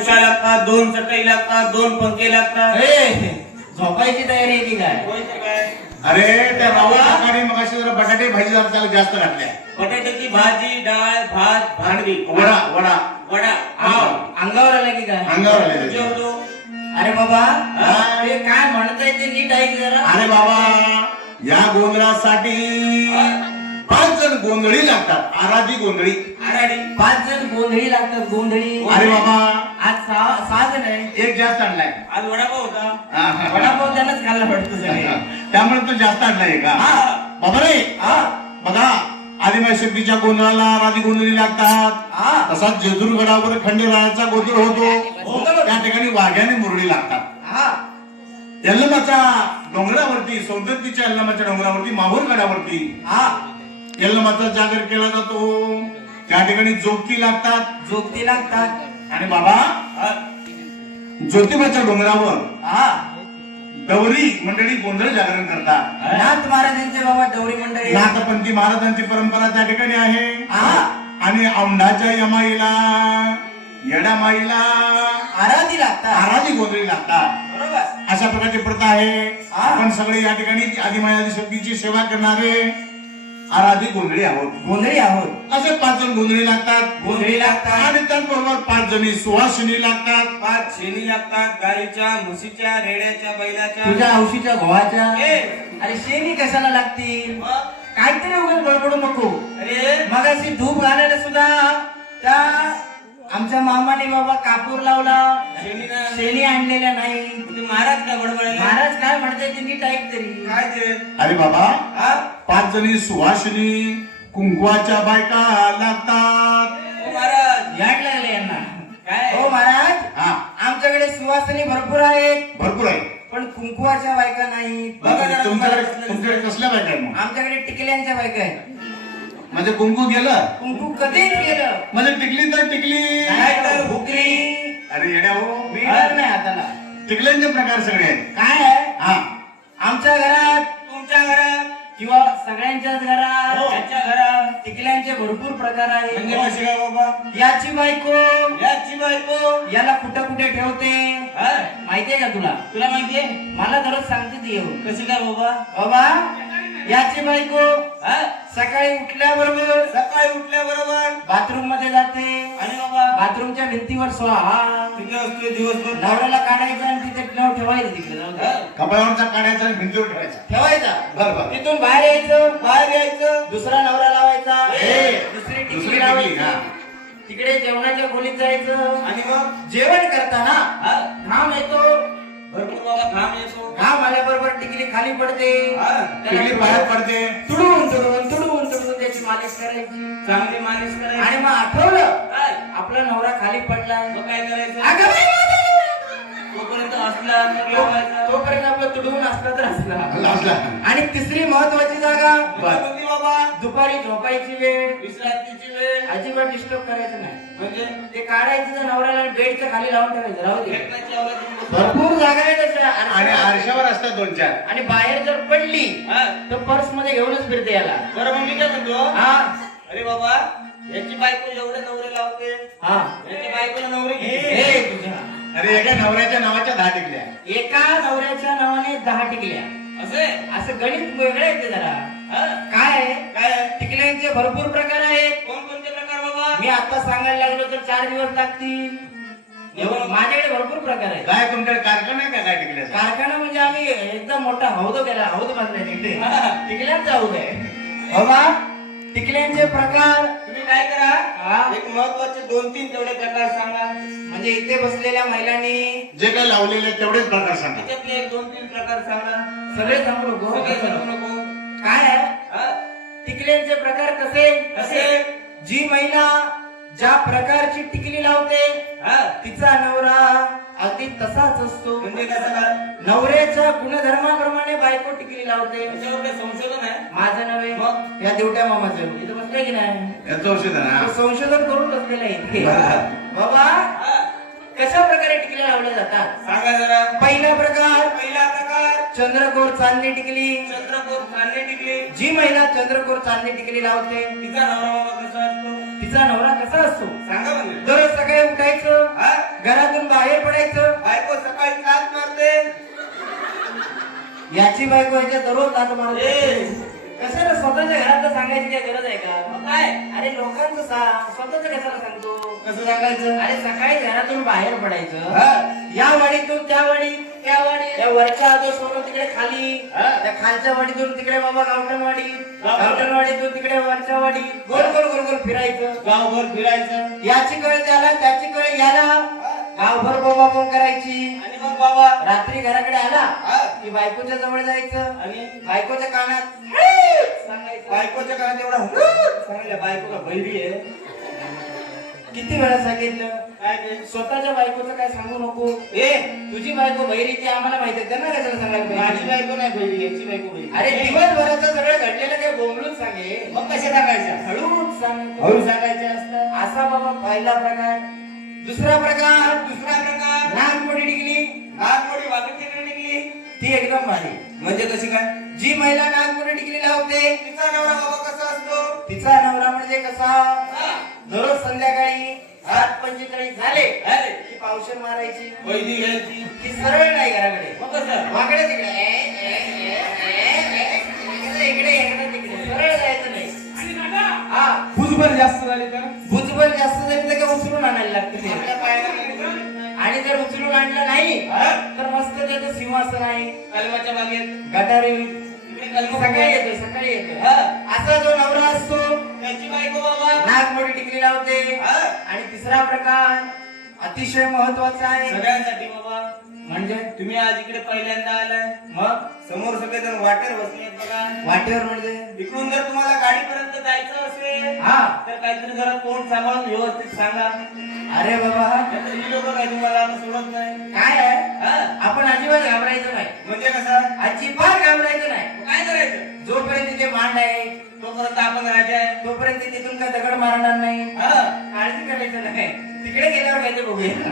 उशा लागतात दोन चटई लागतात दोन पंखे लागतात. ए, झोपायची तयारी आहे की काय? होय तर काय? अरे त्या राहुल काकाने मग जरा बटाटे भाजी जरा त्याला जास्त घातल्या. बटाट्याची भाजी डाळ भात भांडवी. वडा वडा. वडा. आव, अंगावर आला की काय? अंगावर आले. म्हणजे त्याचे. अरे बाबा हा. काय म्हणताय ते नीट ऐक जरा. अरे बाबा या गोंधळासाठी पाच जण गोंधळी लागतात आराधी गोंधळी. पाच जण गोंधळी लागतात गोंधळी. अरे बाबा. आज सहा सहा जण आहे एक जास्त आणलाय. आज वडापाव होता. हा, हा. वडापाव त्यांनाच खाल्ला पडतो सगळे. त्यामुळे तो जास्त आणलाय का? हा. बाबा रे. हा. बघा आदिवासी शक्तीच्या गोंधळाला आराधी गोंधळी लागतात. हा. तसाच जेजुरगडावर खंडेरायाचा गोंधळ होतो. त्या ठिकाणी वाघ्याने मुरळी लागतात. हा. यल्लमाच्या डोंगरावरती सौंदर्याच्या यल्लमाच्या डोंगरावरती माहूर गडावरती हा. यल्लमाचा जागर केला जातो. त्या ठिकाणी जोगती लागतात. जोगती लागतात. आणि बाबा. ज्योतिबाच्या डोंगरावर हा. डवरी मंडळी गोंधळ जागरण करतात. नाथ महाराजांचे बाबा डवरी मंडळी. नाथपंथी महाराजांची परंपरा त्या ठिकाणी आहे. हा. आणि औंढाच्या यमाईला येडामाईला आराधी लागतात. आराधी गोंधळी लागतात. बरोबर. अशा प्रकारची प्रथा आहे. आपण सगळे या ठिकाणी आदिमाई आदिशक्तीची सेवा करणारे आराधी गोंधळी आहोत. गोंधळी आहोत. असे पाच जण गोंधळी लागतात. गोंधळी लागतात. आणि त्याचबरोबर पाच जणी सुवासिनी लागतात. पाच शेणी लागतात. गाईच्या म्हशीच्या रेड्याच्या बैलाच्या. तुझ्या औशीच्या घोवाच्या ए. अरे शेणी कशाला लागतील? मग? काहीतरी उगाच बडबडू नको. अरे? मगाशी धूप घालायला सुद्धा त्या आमच्या मामाने बाबा कापूर लावला. शेणी आणलेल्या नाही. महाराज का बडबडायला महाराज काय म्हणते ते नीट ऐक तरी. काय ते? अरे बाबा हा? पाच जणी सुवासिनी कुंकवाच्या बायका लागतात. ओ महाराज. याड लागले यांना. काय? हो महाराज हा. आमच्याकडे सुवासिनी भरपूर आहेत. भरपूर आहे पण कुंकुवाच्या बायका नाहीत. बघा तुमच्याकडे कसल्या बायका आहेत मग? आमच्याकडे टिकल्यांच्या बायका आहेत. म्हणजे कुंकू गेलं कुंकू कधीच गेलं म्हणजे टिकली तर टिकली. तर भुकली. अरे येड्या हो मिळणार नाही हाताला. टिकल्यांचे प्रकार सगळे आहेत. काय आहे? हा. आमच्या घरात तुमच्या घरात किंवा सगळ्यांच्याच घरात त्यांच्या घरात टिकल्यांचे भरपूर प्रकार म्हणजे आहेत कशी काय बाबा? याची बायको याची बायको. याला कुठं कुठे ठेवते? हा? माहितीये का तुला? तुला माहितीये मला दररोज सांगते ती येऊन. कशी काय बाबा? बाबा याची बायको हा? सकाळी उठल्याबरोबर सकाळी उठल्याबरोबर बाथरूममध्ये जाते. आणि बाबा बाथरूमच्या भिंतीवर स्वाहा असतो दिवसभर. नवऱ्याला काढायचं आणि तिथे नाव ठेवायचं तिकडे. हा? कपाळावरचा काढायचा आणि भिंतीवर ठेवायचा. ठेवायचा. बरं बरं. तिथून बाहेर यायचं. बाहेर यायचं. दुसरा नवरा लावायचा. दुसरी टिकली लावायची. हा. तिकडे जेवणाच्या खोलीत जायचं. आणि मग? जेवण करताना? घाम येतो. भरपूर बाबा घाम येतो घाम आल्याबरोबर टिकली खाली पडते? टिकली पायात पडते तुडून तुडून तुडून तुडून त्याची मालिश करायची चांगली मालिश करायची आणि मग आठवलं काय? आपला नवरा खाली पडलाय मग काय करायचं अगं बाई! तोपर्यंत असला. तोपर्यंत आपलं तुडवून असला तर असला. आणि तिसरी महत्वाची जागा बाबा दुपारी झोपायची वेळ विश्रांतीची वेळ. अजिबात डिस्टर्ब करायचं नाही. म्हणजे? ते काढायचं तर नवऱ्याला बेडच्या खाली लावून ठेवायचं. राहू दे. भेटण्याची. भरपूर जागा आहे तशा. आणि आरशावर असतात दोन चार. आणि बाहेर जर पडली हा? तर पर्समध्ये घेऊनच फिरते याला. बरं मग मी काय म्हणतो? हा. अरे बाबा याची बायको एवढे नवरे लावते. हा. याची बायकोला नवरे हे किती? तुझ्या. अरे एका नवऱ्याच्या नावाच्या दहा टिकल्या. एका नवऱ्याच्या नावाने दहा टिकल्या. असे? असं गणित वेगळं येते जरा. हा? काय आहे? काय? टिकल्यांचे भरपूर प्रकार आहेत. कोण कोणते प्रकार बाबा? मी आता सांगायला लागलो तर चार दिवस लागतील. एवढं- माझ्याकडे भरपूर प्रकार आहेत. काय तुमच्याकडे कारखाना आहे का काय टिकल्याचा कारखाना म्हणजे आम्ही एकदम मोठा हौद केला हौद बांधलाय तिकडे. हा. टिकल्यांचा हौद आहे. बाबा टिकल्यांचे प्रकार? तुम्ही काय हा? करा एक महत्त्वाचे दोन तीन तेवढे प्रकार सांगा. म्हणजे इथे बसलेल्या महिलांनी जे काय लावलेले तेवढेच प्रकार सांगा. त्याच्यातले एक दोन तीन प्रकार सांगा. सगळे सांगू नको. सगळे सांगू नको. काय आहे? टिकल्यांचे प्रकार कसे कसे? जी महिला ज्या प्रकारची टिकली लावते? तिचा नवरा अगदी तसाच असतो म्हणजे कसं नवऱ्याच्या गुणधर्माप्रमाणे बायको टिकली लावते संशोधन आहे माझं नव्हे मग? या देवट्या मामाचं इथं बसले की नाही संशोधन करून बसलेलं आहे. बाबा हा? कशा प्रकारे टिकल्या लावल्या जातात सांगा जरा पहिला प्रकार पहिला प्रकार चंद्रकोर चांदणी टिकली. चंद्रपूर खांदे टिकली. जी महिला चंद्रकोर चांदणी टिकली लावते तिचा नवरा कसा असतो? तिचा नवरा कसा असतो? सांगा म्हणजे दररोज सकाळी उठायचं हा? घरातून बाहेर पडायचं. बायको सकाळी लात मारते. याची बायको याच्या दररोज लाट मारते. कशाला स्वतःच्या घरात सांगायची काय गरज आहे का? मग काय? अरे लोकांचं सांग स्वतःच कशाला सांगतो? कसं सांगायचं? अरे सकाळी घरातून बाहेर पडायचं. या वाडीतून त्या वाडीत त्या वरच्या सोडून तिकडे खाली. हा. त्या खालच्या वाडीतून तिकडे बाबा गावठण वाडी. गावठण. गावठण वाडीतून तिकडे वरच्या वाडी. गोल गोल गोल गोल फिरायचं. गावभर फिरायचं? याची कळ त्याला त्याची कळ याला. गावभर बोबा बोंब करायची. आणि मग बाबा? रात्री घराकडे आला. हा. की बायकोच्या जवळ जायचं. आणि? बायकोच्या कानात सांगायचं. बायकोच्या कानात एवढा सांगितलं बायको का बहिरी आहे? किती वेळा सांगितलं? काय ते स्वतःच्या बायकोचं काय सांगू नको? ए तुझी बायको बहिरी ती आम्हाला माहिती आहे. त्यांना कशाला सांगायला माझी? बायको नाही बहिरी याची बायको बहिरी. अरे दिवसभराचं सगळं घडलेलं काय बोंबलून सांगे. मग कशा सांगायच्या? हळूच सांग. हळू सांगायचे असतात असा बाबा पहिला प्रकार. दुसरा प्रकार दुसरा प्रकार. टिकली नागमोडी वागून तिकडे निघली. ती एकदम भारी. म्हणजे कशी काय? जी महिला नागमोडी टिकली लावते तिचा नवरा बाबा कसा असतो? तिचा नवरा म्हणजे कसा. दररोज संध्याकाळी सात पंचेचाळीस झाले. अरे. की पावशे मारायची. वैदी घ्यायची. ती सरळ नाही घराकडे. मग कसं? वाकडे तिकडे. ए, ए, ए, ए, ए, इकडे इकडे इकडे तिकडे. सरळ जायचं नाही. हा. भुजभर जास्त झाली तर भुजभर जास्त झाली तर काय उचलून आणायला लागते आपल्या पायाला. आणि जर उचलून आणलं नाही हा? तर मस्त त्याचं सिंहासन आहे. कलमाच्या बागेत. गटारी. सकाळी येतो सकाळी येतो. असा जो नवरा असतो त्याची बायको बाबा. नागमोडी टिकली लावते. आणि तिसरा प्रकार अतिशय महत्त्वाचा आहे. सगळ्यांसाठी बाबा. म्हणजे तुम्ही आज इकडे पहिल्यांदा आलाय. मग? समोर सगळेजण वाटेवर बसले बघा. वाटेवर म्हणजे? इकडून जर तुम्हाला गाडीपर्यंत जायचं असेल हा. तर काहीतरी जरा तोंड सांभाळून व्यवस्थित सांगा. अरे बाबा. ही लोक काय तुम्हाला सोडत नाही. काय आहे? हा? आपण अजिबात घाबरायचं नाही. म्हणजे कसं? अजिबात घाबरायचं नाही. काय करायचं? जोपर्यंत तिथे मांड आहे तोपर्यंत आपण राजा आहे. तोपर्यंत तिथून काय दगड मारणार नाही. हा. काळजी करायचं नाही. तिकडे गेल्यावर काय ते बघूया.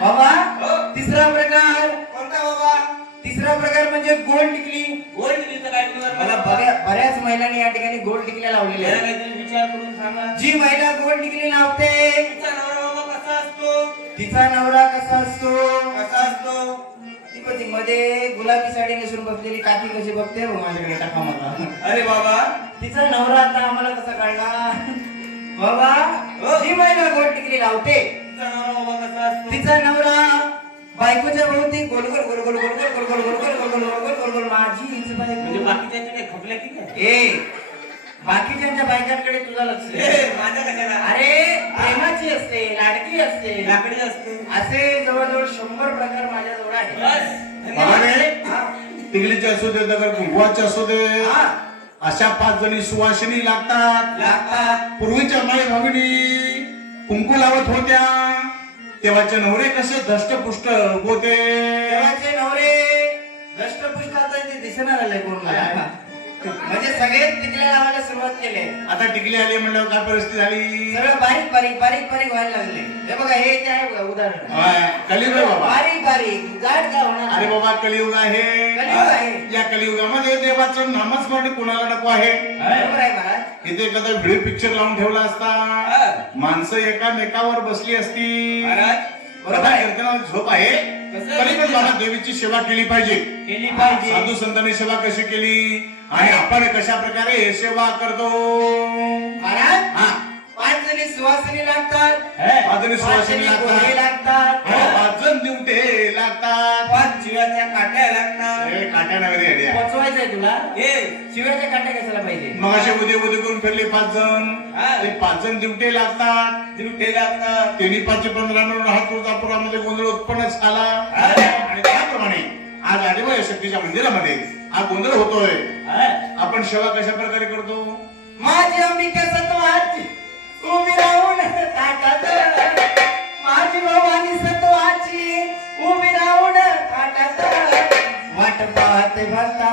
बाबा हो. तिसरा प्रकार. कोणता बाबा? तिसरा प्रकार म्हणजे गोल टिकली. गोल्ड दिली तर काय मला बऱ्याच महिलांनी या ठिकाणी गोल टिकल्या लावलेल्या विचार करून सांगा. जी महिला गोल टिकली लावते तिचा नवरा बाबा कसा असतो? तिचा नवरा कसा असतो? कसा असतो? ती पण ती मध्ये गुलाबी साडी नेसून बसलेली काठी कशी बघते हो माझ्याकडे टाका मला. अरे बाबा. तिचा नवरा आता आम्हाला कसा कळणार? बाबा हो. जी महिला गोल टिकली लावते. तिचा नवरा बाबा कसा असतो? तिचा नवरा बायकोच्या भोवती गोल गोल गोल गोल गोल गोल गोल गोल गोल गोल गोल गोल गोल गोल माझी हीच म्हणजे बायको बाकीच्या काही खपल्या की काय? ए बाकीच्या बायकांकडे तुझा लक्ष माझ्या कशाला? अरे प्रेमाची असते लाडकी असते. लाकडी असते. असे जवळजवळ शंभर प्रकार तिकडीचे असू दे दगड कुंकवाचे असू दे. अशा पाच जणी सुवासिनी लागतात. लागतात. पूर्वीच्या माई भगिनी कुंकू लावत होत्या. तेव्हाचे नवरे कसे धष्टपुष्ट होते. देवाचे नवरे ते दिसणार आलंय कोण म्हणजे सगळे तिकडे लावायला सुरुवात केली. आता टिकली आली म्हणल्यावर काय परिस्थिती झाली? सगळं बारीक बारीक बारीक बारीक व्हायला लागले. हे बघा हे ते आहे बघा उदाहरण. होय, कलियुग आहे बाबा. बारीक बारीक जाड का होणार अरे बाबा कलियुग आहे. कलियुग आहे. या कलियुगामध्ये देवाचं नामस्मरण कुणाला नको आहे? बरोबर आहे महाराज. इथे एखादा व्हिडिओ पिक्चर लावून ठेवला असता. माणसं एकामेकावर बसली असती महाराज बरोबर आहे. कीर्तनाला झोप आहे. तरी पण मला देवीची सेवा केली पाहिजे. केली पाहिजे. साधू संतांनी सेवा कशी केली? आणि आपण कशा प्रकारे सेवा करतो? महाराज हा. पाच जणी सुवासिनी लागतात. पाच जणी सुवासिनी लागतात. हो, पाच जण दिवटे लागतात. पाच जीवाच्या काट्या लागतात. हे काट्या पोचवायचंय तुला? ए शिवाच्या काट्या कशाला पाहिजे? मग असे उदे उदे करून फिरले पाच जण. हा. ते पाच जण दिवटे लागतात. दिवटे लागतात. त्यांनी पाचशे पंधरा नऊ हा तुळजापुरामध्ये गोंधळ उत्पन्न झाला. हा. आणि त्याप्रमाणे आज आदिवासी शक्तीच्या मंदिरामध्ये हा गोंधळ होतोय. हा. आपण सेवा कशा प्रकारे करतो? माझी अंबिका सत्वाची उभी राहून ताटात माझी भवानी सत्वाची उभी राहून ताटात वाट पाहते भरता